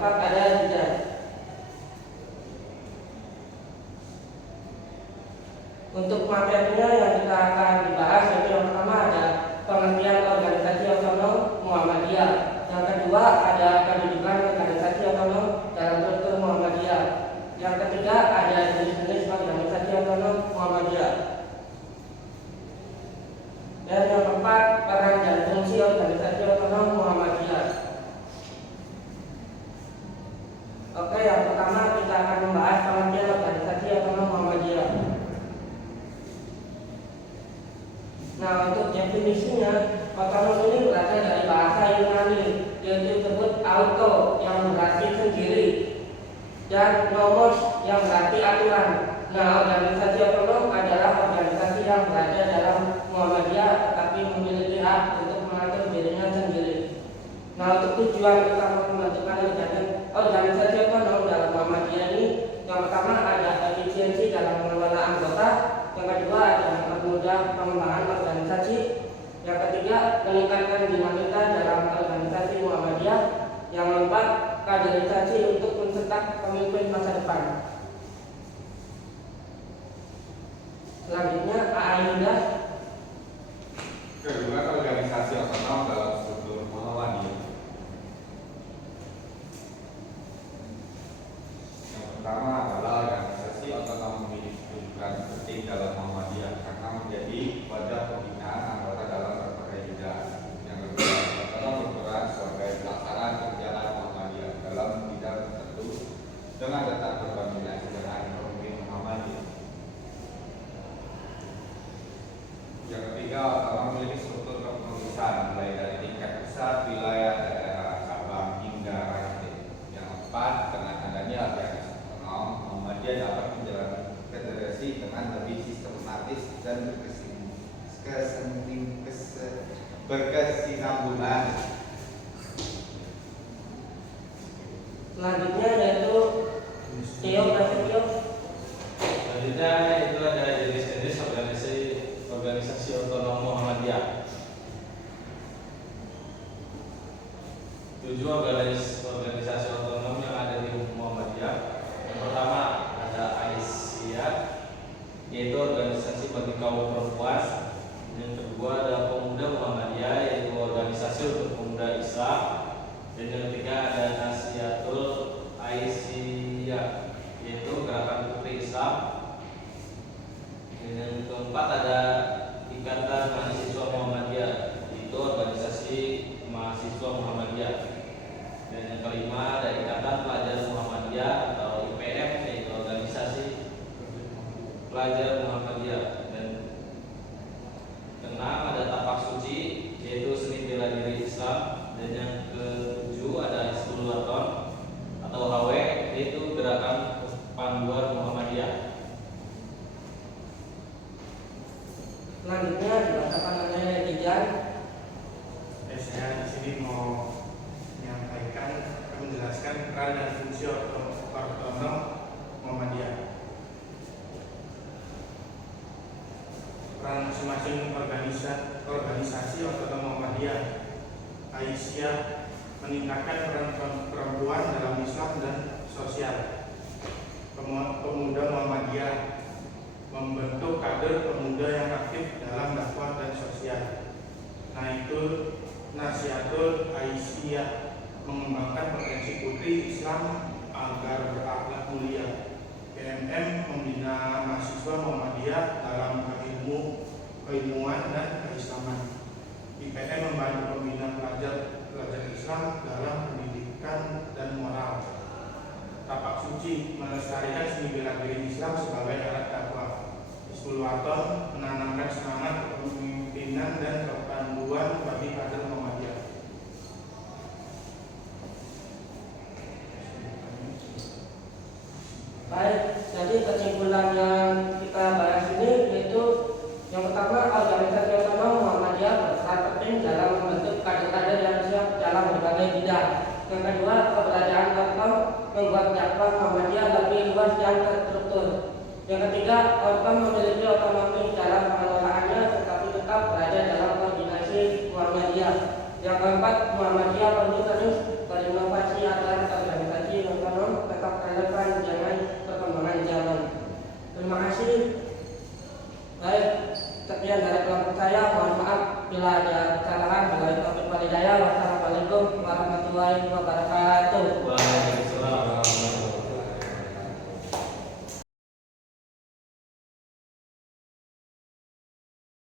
keempat ada jejak. Untuk materinya yang kita akan dibahas, yaitu yang pertama ada pengertian organisasi otonom Muhammadiyah. Yang kedua ada kedudukan organisasi otonom dalam struktur Muhammadiyah. Yang ketiga ada jenis-jenis organisasi otonom Muhammadiyah. Dan yang keempat peran dan fungsi organisasi otonom Muhammadiyah. Oke, yang pertama kita akan membahas pengertian organisasi otonom Muhammadiyah. Nah, untuk definisinya, otonom ini berasal dari bahasa Yunani, yaitu disebut auto yang berarti sendiri dan nomos yang berarti aturan. Nah, organisasi otonom adalah organisasi yang berada dalam Muhammadiyah tetapi memiliki hak untuk mengatur dirinya sendiri. Nah, untuk tujuan utama pembentukan organisasi otonom dalam Muhammadiyah ini, yang pertama ada efisiensi dalam mengelola anggota, yang kedua ada mempermudah pengembangan organisasi, yang ketiga meningkatkan dinamika dalam organisasi Muhammadiyah, yang keempat kaderisasi untuk mencetak pemimpin masa depan. Selanjutnya Aidah. Kedua, organisasi otonom dalam struktur Muhammadiyah. Yang pertama adalah organisasi otonom memiliki kedudukan penting dalam Muhammadiyah karena menjadi wadah pembinaan anggota dalam berbagai bidang. Yang kedua, otonom berperan sebagai pelaksana kegiatan Muhammadiyah dalam bidang tertentu dengan tetap berkoordinasi dengan pemimpin Muhammadiyah. Yang ketiga, otonom memiliki struktur kepengurusan mulai dari tingkat pusat, wilayah, daerah, cabang hingga ranting. Yang keempat, dengan adanya organisasi otonom, Muhammadiyah dapat menjalankan federasi dengan lebih sistematis dan berkesinambungan. Selanjutnya yaitu Tio. Selanjutnya itu ada jenis-jenis organisasi otonom Muhammadiyah. 7 organisasi otonom yang ada di Muhammadiyah. Yang pertama ada Aisyah, yaitu organisasi bagi kaum perempuan. Yang kedua ada Pemuda Muhammadiyah, yaitu organisasi untuk pemuda Islam. Dan yang ketiga ada Nasihatul Aisyah, yaitu gerakan putri Islam. Dan yang keempat ada Ikatan Mahasiswa Muhammadiyah, itu organisasi mahasiswa Muhammadiyah. Dan yang kelima ada Ikatan Pelajar Muhammadiyah atau IPM, yaitu organisasi pelajar Muhammadiyah. Dan keenam ada Tapak Suci, yaitu seni bela diri Islam. Dan yang ketujuh ada Hizbul Waton atau HW, yaitu gerakan panduan Muhammadiyah. Selanjutnya dibacakan oleh netizen. Saya di sini mau menjelaskan peran dan fungsi otonom Muhammadiyah. Peran masing-masing organisasi otonom Muhammadiyah. Aisyah meningkatkan peran perempuan dalam Islam dan sosial. Pemuda Muhammadiyah membentuk kader pemuda yang aktif dalam dakwah dan sosial. Nasihatul Aisyah mengembangkan potensi putri Islam agar berakhlak mulia. PMM membina mahasiswa Muhammadiyah dalam keilmuan dan keislaman. IPM membantu membina pelajar Islam dalam pendidikan dan moral. Tapak Suci melestarikan seni bela diri Islam sebagai alat dakwah. Hizbul Waton menanamkan semangat kepemimpinan dan kepanduan bagi kader Muhammadiyah. Baik, jadi kesimpulan yang kita bahas ini yaitu yang pertama, organisasi otonom Muhammadiyah berperan penting dalam membentuk kader-kader yang siap dalam berbagai bidang. Yang kedua, keberadaan otonom membuat dakwah Muhammadiyah lebih luas dan terstruktur. Yang ketiga, otonom memiliki otonomi dalam pengelolaannya tetapi tetap berada dalam koordinasi Muhammadiyah. Yang keempat, Muhammadiyah perlu terus berinovasi agar organisasi tetap relevan dengan perkembangan zaman. Terima kasih. Baik, sekian dari kelompok saya. Mohon maaf bila ada kesalahan. Wabillahi taufiq wal hidayah. Wassalamualaikum warahmatullahi wabarakatuh. Waalaikumsalam.